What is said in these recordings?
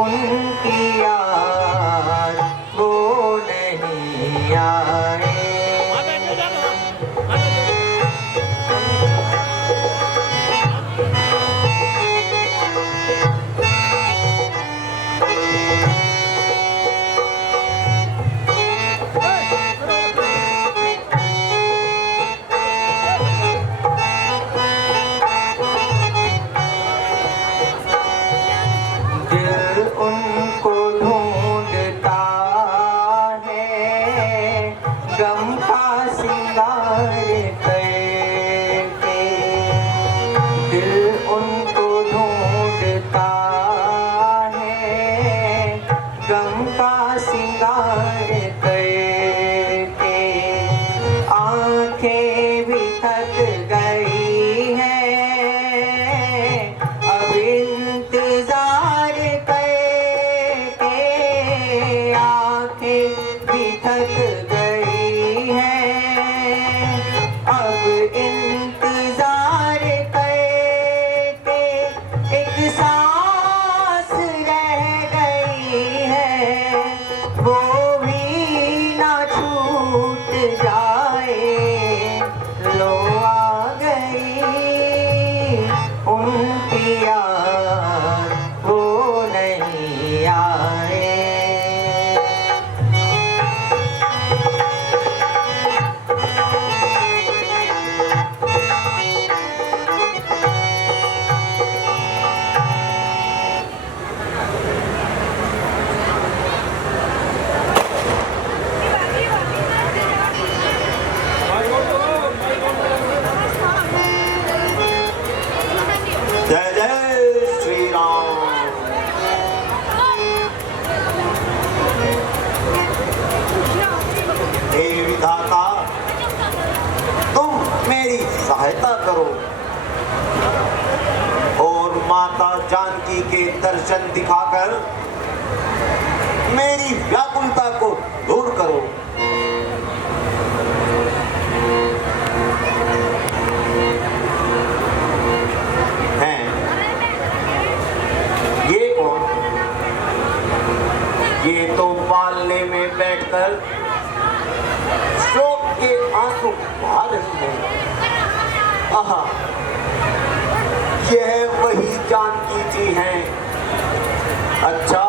उनकी याद वो नहीं आए। उनको ढूंढता है गम का सिंगार करके, दिल उनको ढूंढता है गम का सिंगार करके। आंखें भी थक गई हैं अब इंतजार थक गई है अब इंतजार करके। एक सांस रह गई है वो भी ना छूट जाए। लो आ गई उनकी याद वो नहीं आए। जय जय श्री राम। हे विधाता तुम मेरी सहायता करो और माता जानकी के दर्शन दिखाकर मेरी व्याकुलता को दूर करो। ये तो पालने में बैठकर शोक के आंसू बहा रही है। आहा, यह वही जानकी जी हैं। अच्छा,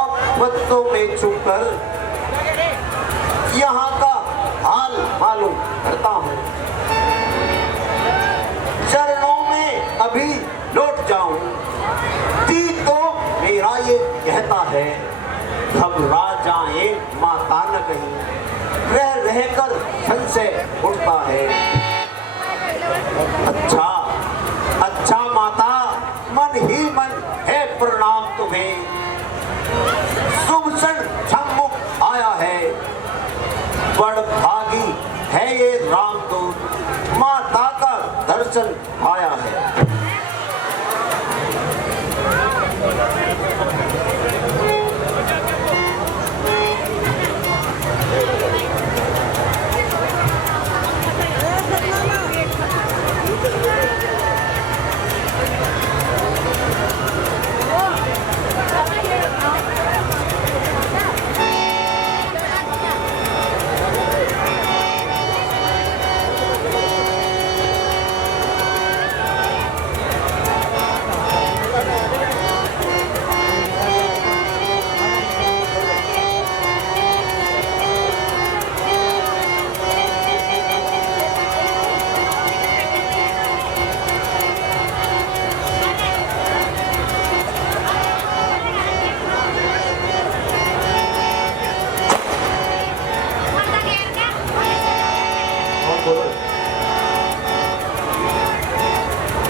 अब बच्चों में छुपकर यहाँ का हाल मालूम करता हूँ। चरणों में अभी लौट जाऊं। तो मेरा ये कहता है घबरा जाए माता न कहीं, रह रहकर संशय उठता है। अच्छा अच्छा माता, मन ही मन है प्रणाम तुम्हें। शुभ क्षण सम्मुख आया है, बड़ भागी है ये रामदूत, माता का दर्शन आया है।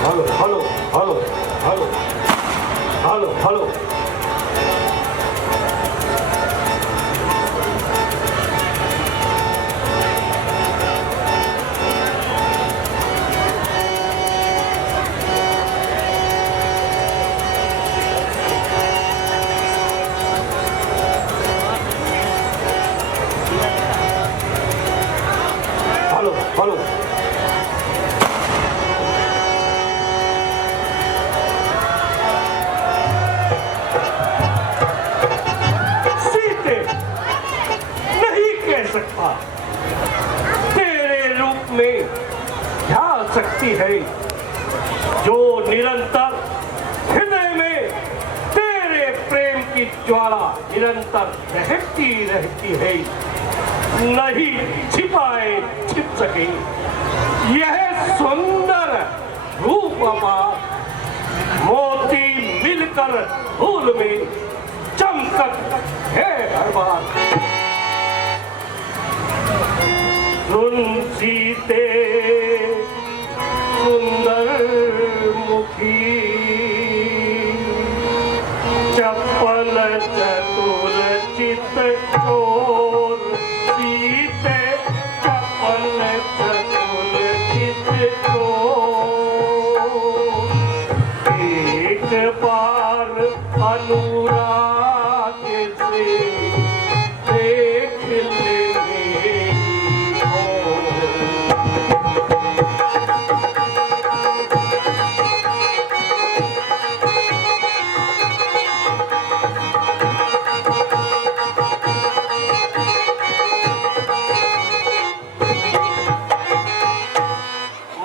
Hello hello hello hello hello hello hello ज्वाला निरंतर दहकती रहती है, नहीं छिपाए छिप सके यह सुंदर रूप अपार। मोती मिलकर धूल में चमकत है हर बार। सुन सीते सुंदर मुखी, चपल चतुर चित चोर। सीते चपल चतुर चित चोर। एक बार अनुराग से देख लेंगे हो।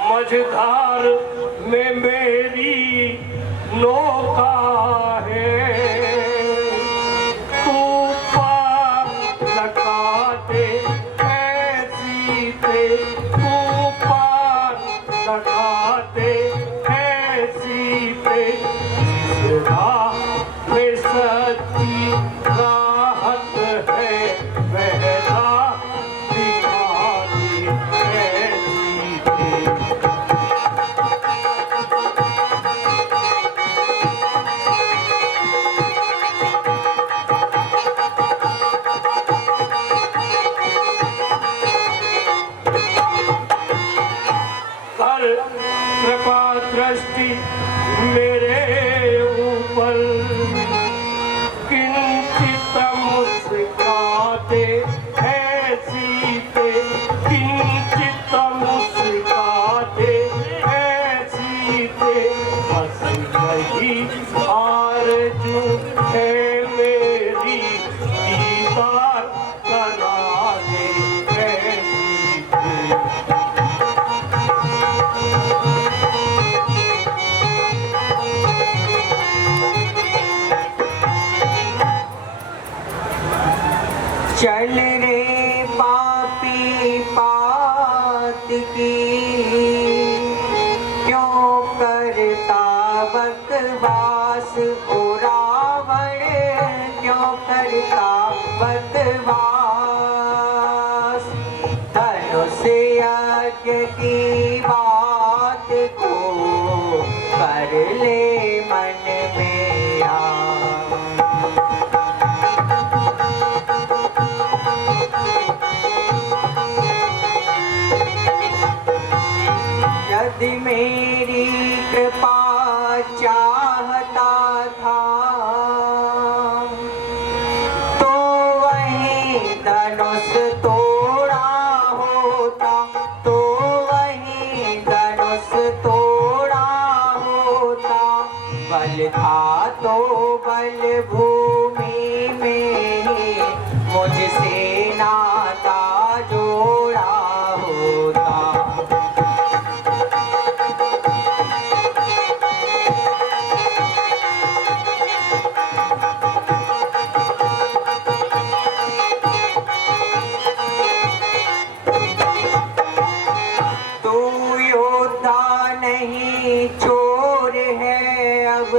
मझधार में मेरी नौका है, तू पार लगा दे ऐसी ते। तू पार लगा दे ऐसी ते। जिस राह में सच्ची राहत है, वह राह दिखा दे ऐसी ते। कृपा दृष्टि मेरे ऊपर, किंचित मुस्कुराते ऐसी ते। किंचित मुस्कुराते ऐसी ते। बस यही आरज़ू है मेरी, दीदार करा दे ऐसी ते। चल रे पापी पात की, क्यों करता बकवास ओ रावण। क्यों करता बकवास। धनुष यज्ञ की बात को कर ले मन में आ। यदि मेरी कृपा चाहता था, तो वही धनुष तोड़ा होता। तो वही धनुष तोड़ा होता। बल था तो बल भूमि में ही मुझसे नाता जोड़ा होता। नहीं चोर है अब,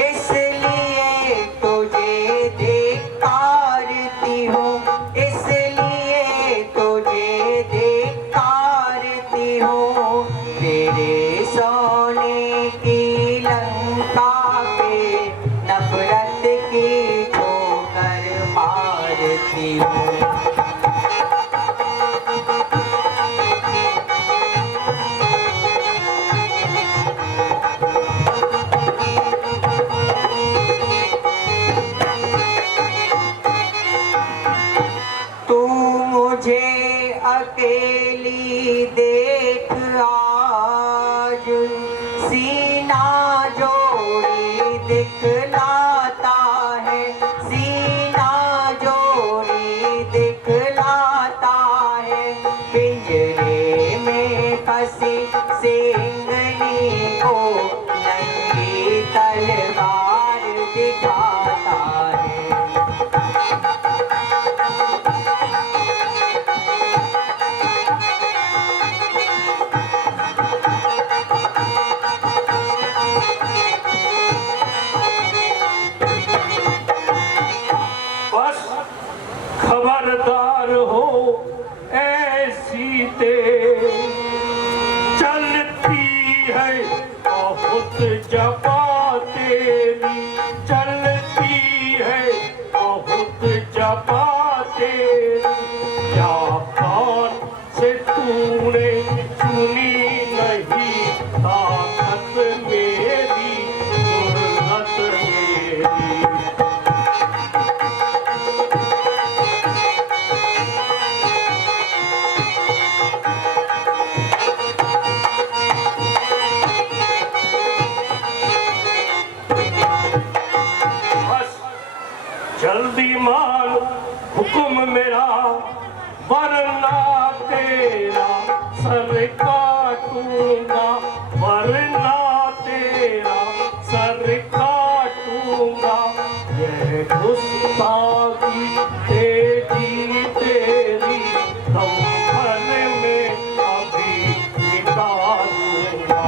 इसलिए तुझे धिक्कारती हूँ। इसलिए तुझे धिक्कारती हूँ। तेरे सोने की लंका पे नफरत की ठोकर मारती हूँ। मुझे अकेली देख आज, सीना जोड़ी दिखलाता है। सीना जोड़ी दिखलाता है। पिंजरे में फंसी सिंगनी को नंगी तलवार दिख जल्दी मान हुक्म मेरा, वरना तेरा सर काटूंगा, वरना तेरा सर काटूंगा। यह गुस्ताखी तेरी तेरी दम भर में अभी मिटा दूंगा।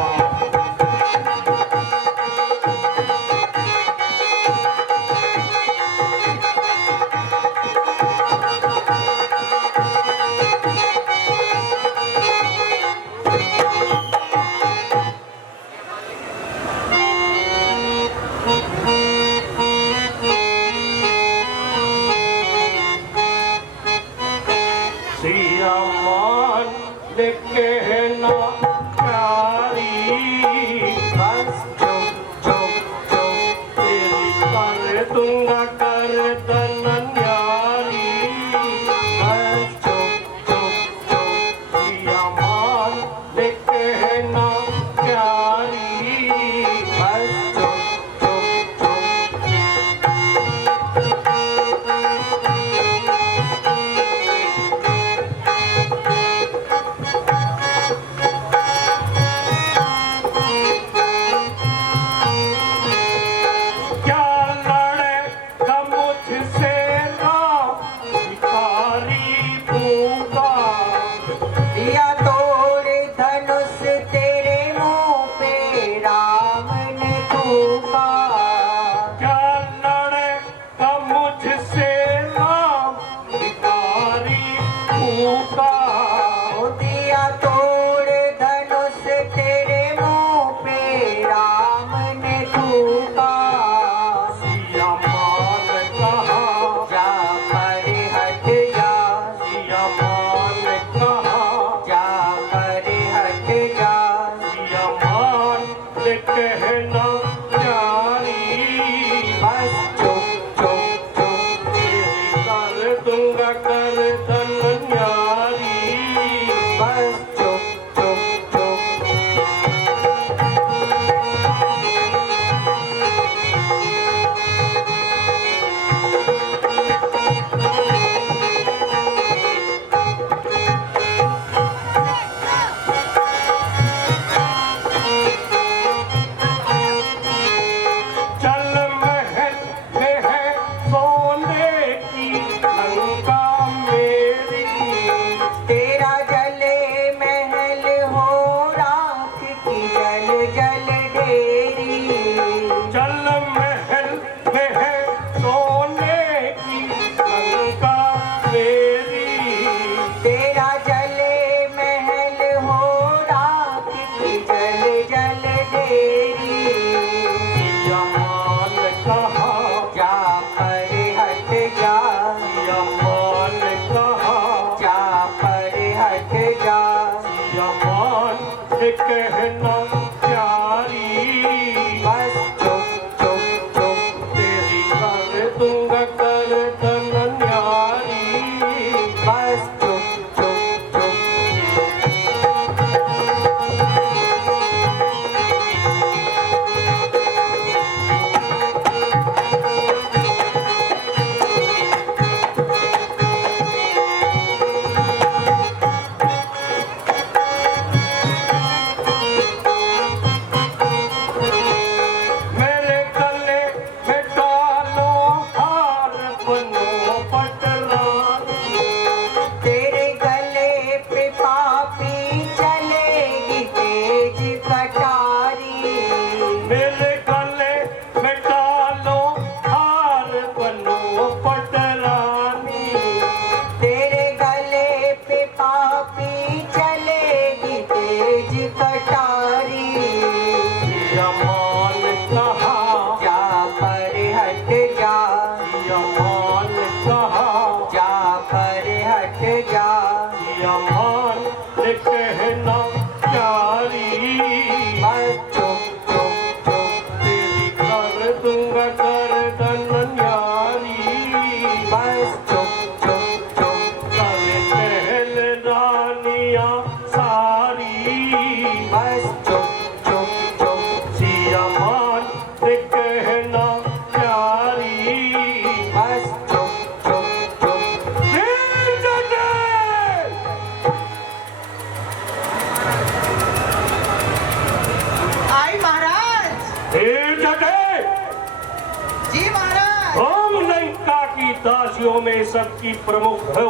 दासियों में सबकी प्रमुख हो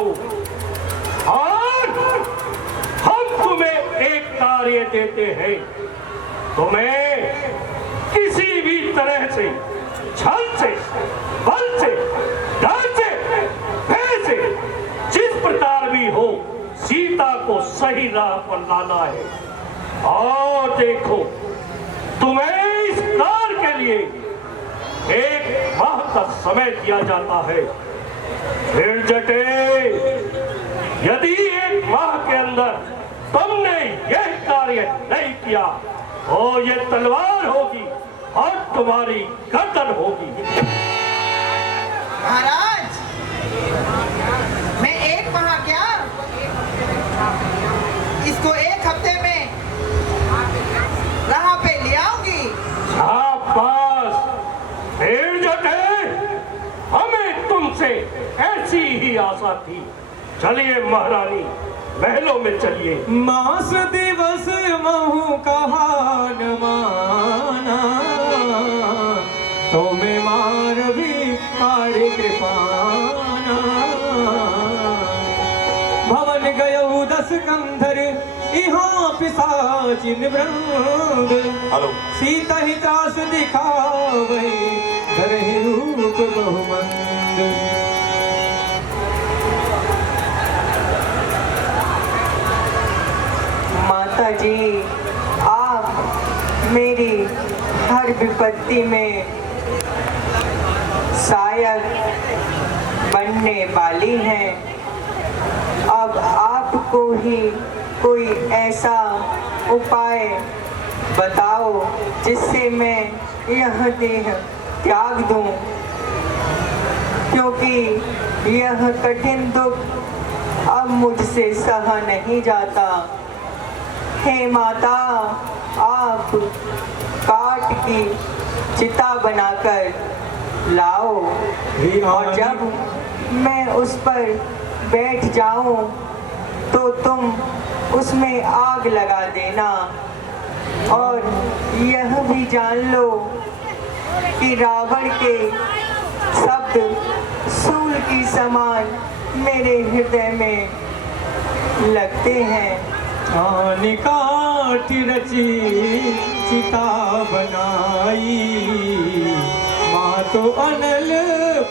और हम तुम्हें एक कार्य देते हैं। तुम्हें किसी भी तरह से, छल से, बल से, डर से, भय से, जिस प्रकार भी हो, सीता को सही राह पर लाना है। और देखो, तुम्हें इस कार्य के लिए 1 माह का समय दिया जाता है। फिर जटे, यदि 1 माह के अंदर तुमने यह कार्य नहीं किया तो ये तलवार होगी और तुम्हारी गर्दन होगी। महाराज, मैं 1 माह क्या, इसको 1 हफ्ते में राह पे ले आऊंगी। शाबाश। फिर जटे, हमें तुमसे ऐसी ही आशा थी। चलिए महारानी, महलों में चलिए। मास दिवस महु कहा न माना, तो मैं मार भी काढ़े कृपाना। भवन गयऊ 10 कंधर, यहाँ पिशाचिन वृंद। हेलो। सीता ही त्रास दिखावे, धरहि रूप बहुमंद। माता जी, आप मेरी हर विपत्ति में सहायक बनने वाली हैं। अब आपको ही कोई ऐसा उपाय बताओ जिससे मैं यह देह त्याग दूं, क्योंकि यह कठिन दुख अब मुझसे सहा नहीं जाता। हे माता, आप काट की चिता बनाकर लाओ और जब मैं उस पर बैठ जाऊं तो तुम उसमें आग लगा देना। और यह भी जान लो कि रावण के शब्द सूल की समान मेरे हृदय में लगते हैं। आन काट रची चिता बनाई, माँ तो अनल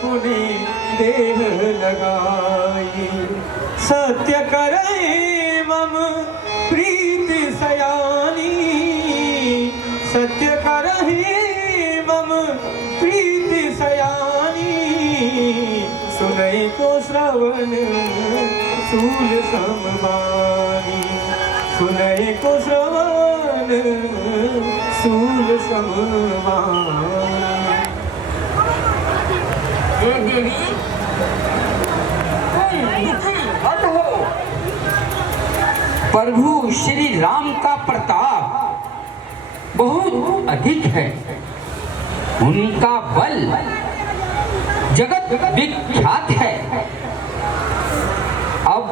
पुनि देह लगाई। सत्य करे मम प्रीति सयानी, सत्य करहि मम प्रीति सयानी। सुनई को श्रवण सूल समवानी, सुनई को श्रवण सूल समवानी। हे देवी, मत हो। प्रभु श्री राम का प्रताप बहुत अधिक है। उनका बल जगत विख्यात है। अब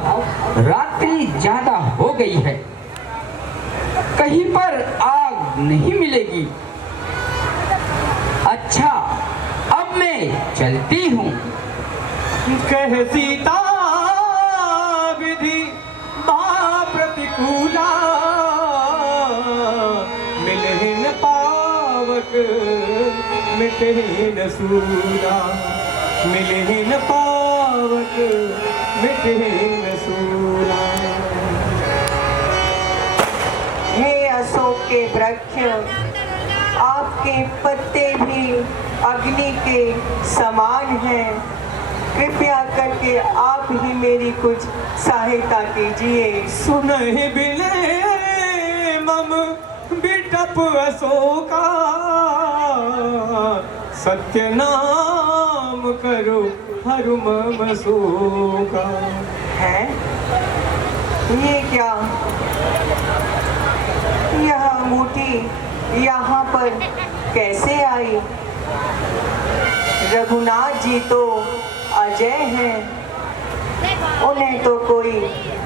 रात्रि ज्यादा हो गई है, कहीं पर आग नहीं मिलेगी। अच्छा, अब मैं चलती हूँ। कह सीता विधि बा प्रतिकूला, मिलहिन पावक मिटहिन सूरा, मिलहिन पावक मिटहिन सूरा। हे अशोक के वृक्ष, आपके पत्ते भी अग्नि के समान हैं। कृपया करके आप ही मेरी कुछ सहायता कीजिए। सुनहि बिने मम बिटप अशोका, सत्य नाम करो हरु मम शोका। है ये क्या? यह अंगूठी यहाँ पर कैसे आई? रघुनाथ जी तो अजय हैं, उन्हें तो कोई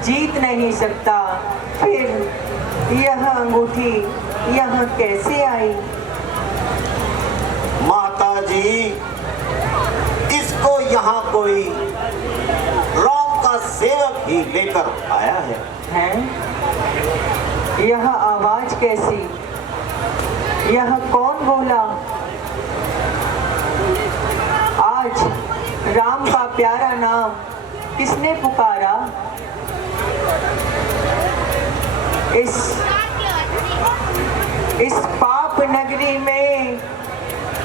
जीत नहीं सकता। फिर यह अंगूठी यहाँ कैसे आई? माता जी, इसको यहाँ कोई ही लेकर आया है। हैं? यह आवाज कैसी? यह कौन बोला? आज राम का प्यारा नाम किसने पुकारा? इस पाप नगरी में,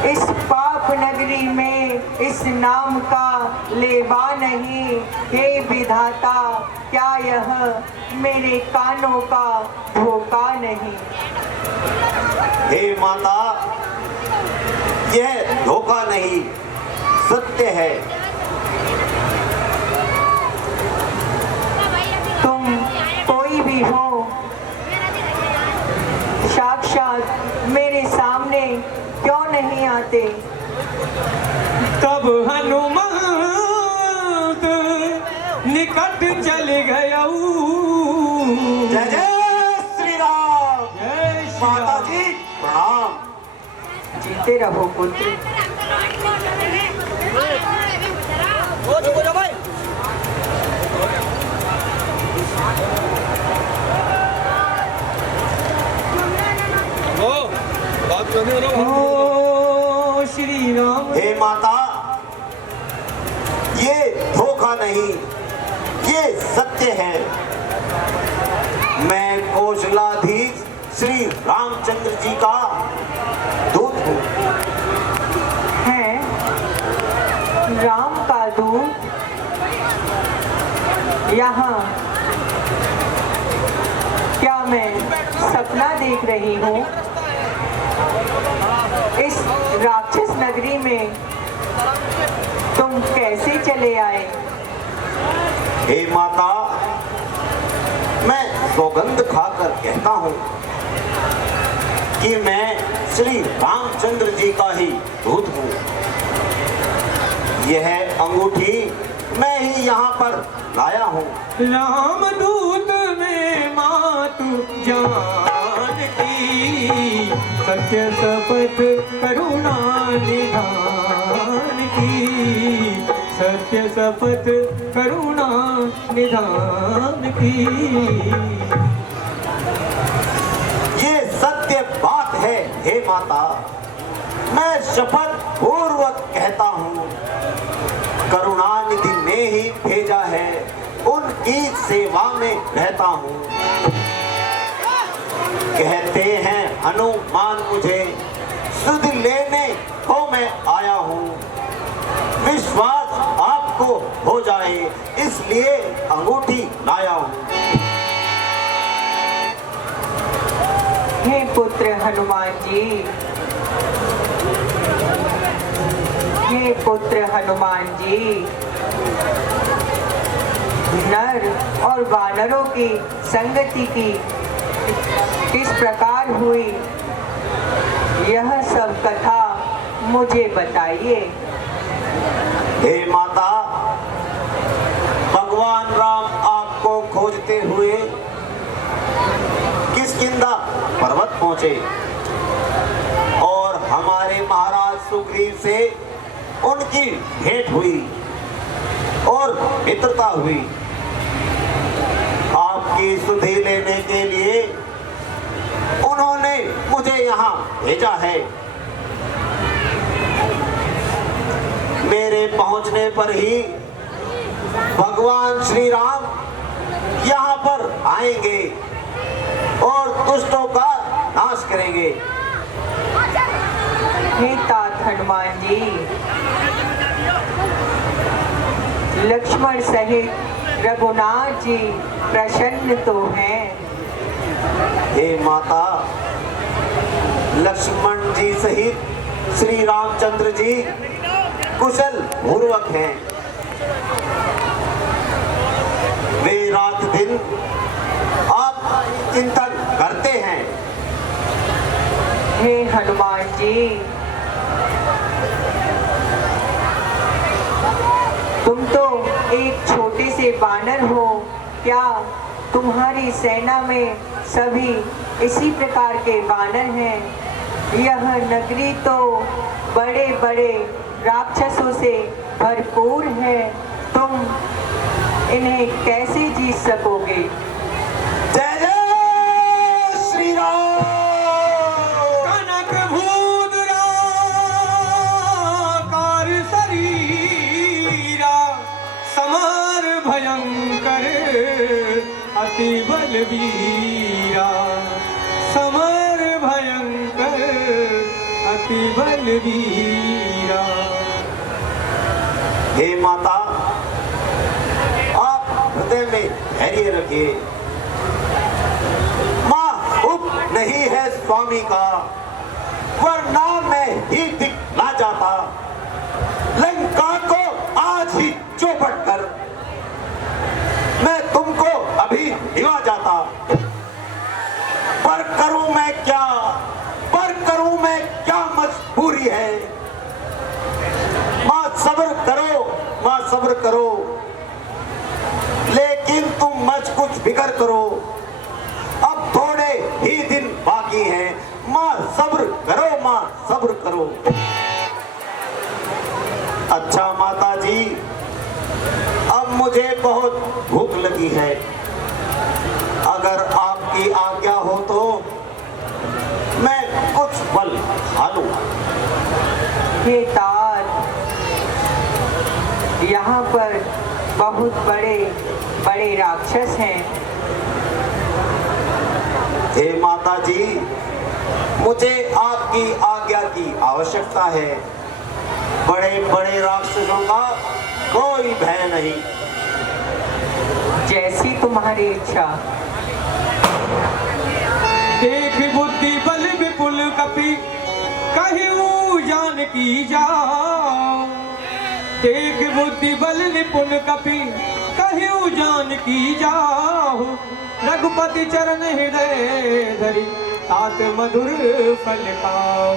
इस पाप नगरी में इस नाम का लेवा नहीं। हे विधाता, क्या यह मेरे कानों का धोखा नहीं? हे माता, यह धोखा नहीं, सत्य है। तुम कोई भी हो, साक्षात मेरे सामने क्यों नहीं आते? तब हनुमान निकट चल गया। जय जय श्री राम। जय श्री माता राम। जी प्रणाम। जीते रहो पुत्र। ओ श्री राम। हे माता, ये धोखा नहीं, ये सत्य है। मैं कौशलाधीश श्री रामचंद्र जी का दूत हूँ। है राम का दूत यहाँ? क्या मैं सपना देख रही हूँ? इस राक्षस नगरी में तुम कैसे चले आए? हे माता, मैं सौगंध खाकर कहता हूँ कि मैं श्री रामचंद्र जी का ही दूत हूँ। यह अंगूठी मैं ही यहाँ पर लाया हूँ। राम दूत में मातु जानकी, सत्य शपथ करुणा निधान की, सत्य शपथ करुणा निधान की। ये सत्य बात है हे माता, मैं शपथ पूर्वक कहता हूँ, करुणानिधि ने ही भेजा है, उनकी सेवा में रहता हूँ। कहते हैं हनुमान मुझे सुध लेने को मैं आया हूँ। विश्वास आपको हो जाए इसलिए अंगूठी लाया हूँ। हे पुत्र हनुमान जी, हे पुत्र हनुमान जी, नर और वानरों की संगति की किस प्रकार हुई, यह सब कथा मुझे बताइए। हे माता, भगवान राम आपको खोजते हुए किष्किंधा पर्वत पहुंचे और हमारे महाराज सुग्रीव से उनकी भेंट हुई और मित्रता हुई। आपकी सुधि लेने के लिए उन्होंने मुझे यहाँ भेजा है। मेरे पहुंचने पर ही भगवान श्री राम यहाँ पर आएंगे और दुष्टों का नाश करेंगे। हे तात हनुमान जी, लक्ष्मण सहित रघुनाथ जी प्रसन्न तो हैं? हे माता, लक्ष्मण जी सहित श्री रामचंद्र जी कुशल पूर्वक हैं। वे रात दिन आप चिंतन करते हैं। हे हनुमान जी, तुम तो एक छोटे से बानर हो, क्या तुम्हारी सेना में सभी इसी प्रकार के बानर हैं? यह नगरी तो बड़े बड़े राक्षसों से भरपूर है। तुम इन्हें कैसे जीत सकोगे? जय जय श्री राम। कनक भूदुरा कार शरीरा समार भयंकर अति बलवीरा समार भयंकर अति बलवीरा। हे माता, आप हृदय में धैर्य रखिए। मां उप नहीं है स्वामी का, वरना मैं ही दिखला जाता। लंका को आज ही चौपट कर मैं तुमको अभी दिवा जाता। पर करूं मैं क्या, पर करूं मैं क्या, मजबूरी है। मां सब्र करो, मां सब्र करो, लेकिन तुम मच कुछ फिक्र करो। अब थोड़े ही दिन बाकी हैं। मां सब्र करो, मां सब्र करो। अच्छा माता जी, अब मुझे बहुत भूख लगी है। अगर आपकी आज्ञा हो तो मैं कुछ फल खा लूं। हे तात, यहाँ पर बहुत बड़े बड़े राक्षस हैं। हे माता जी, मुझे आपकी आज्ञा की आवश्यकता है। बड़े बड़े राक्षसों का कोई भय नहीं। जैसी तुम्हारी इच्छा। देख बुद्धि बल विपुल कपि कहूँ जान की जाओ। देख बुद्धि बल निपुण कपि कहूँ जान की जाओ। रघुपति चरण हृदय धरि तात मधुर फल खाओ।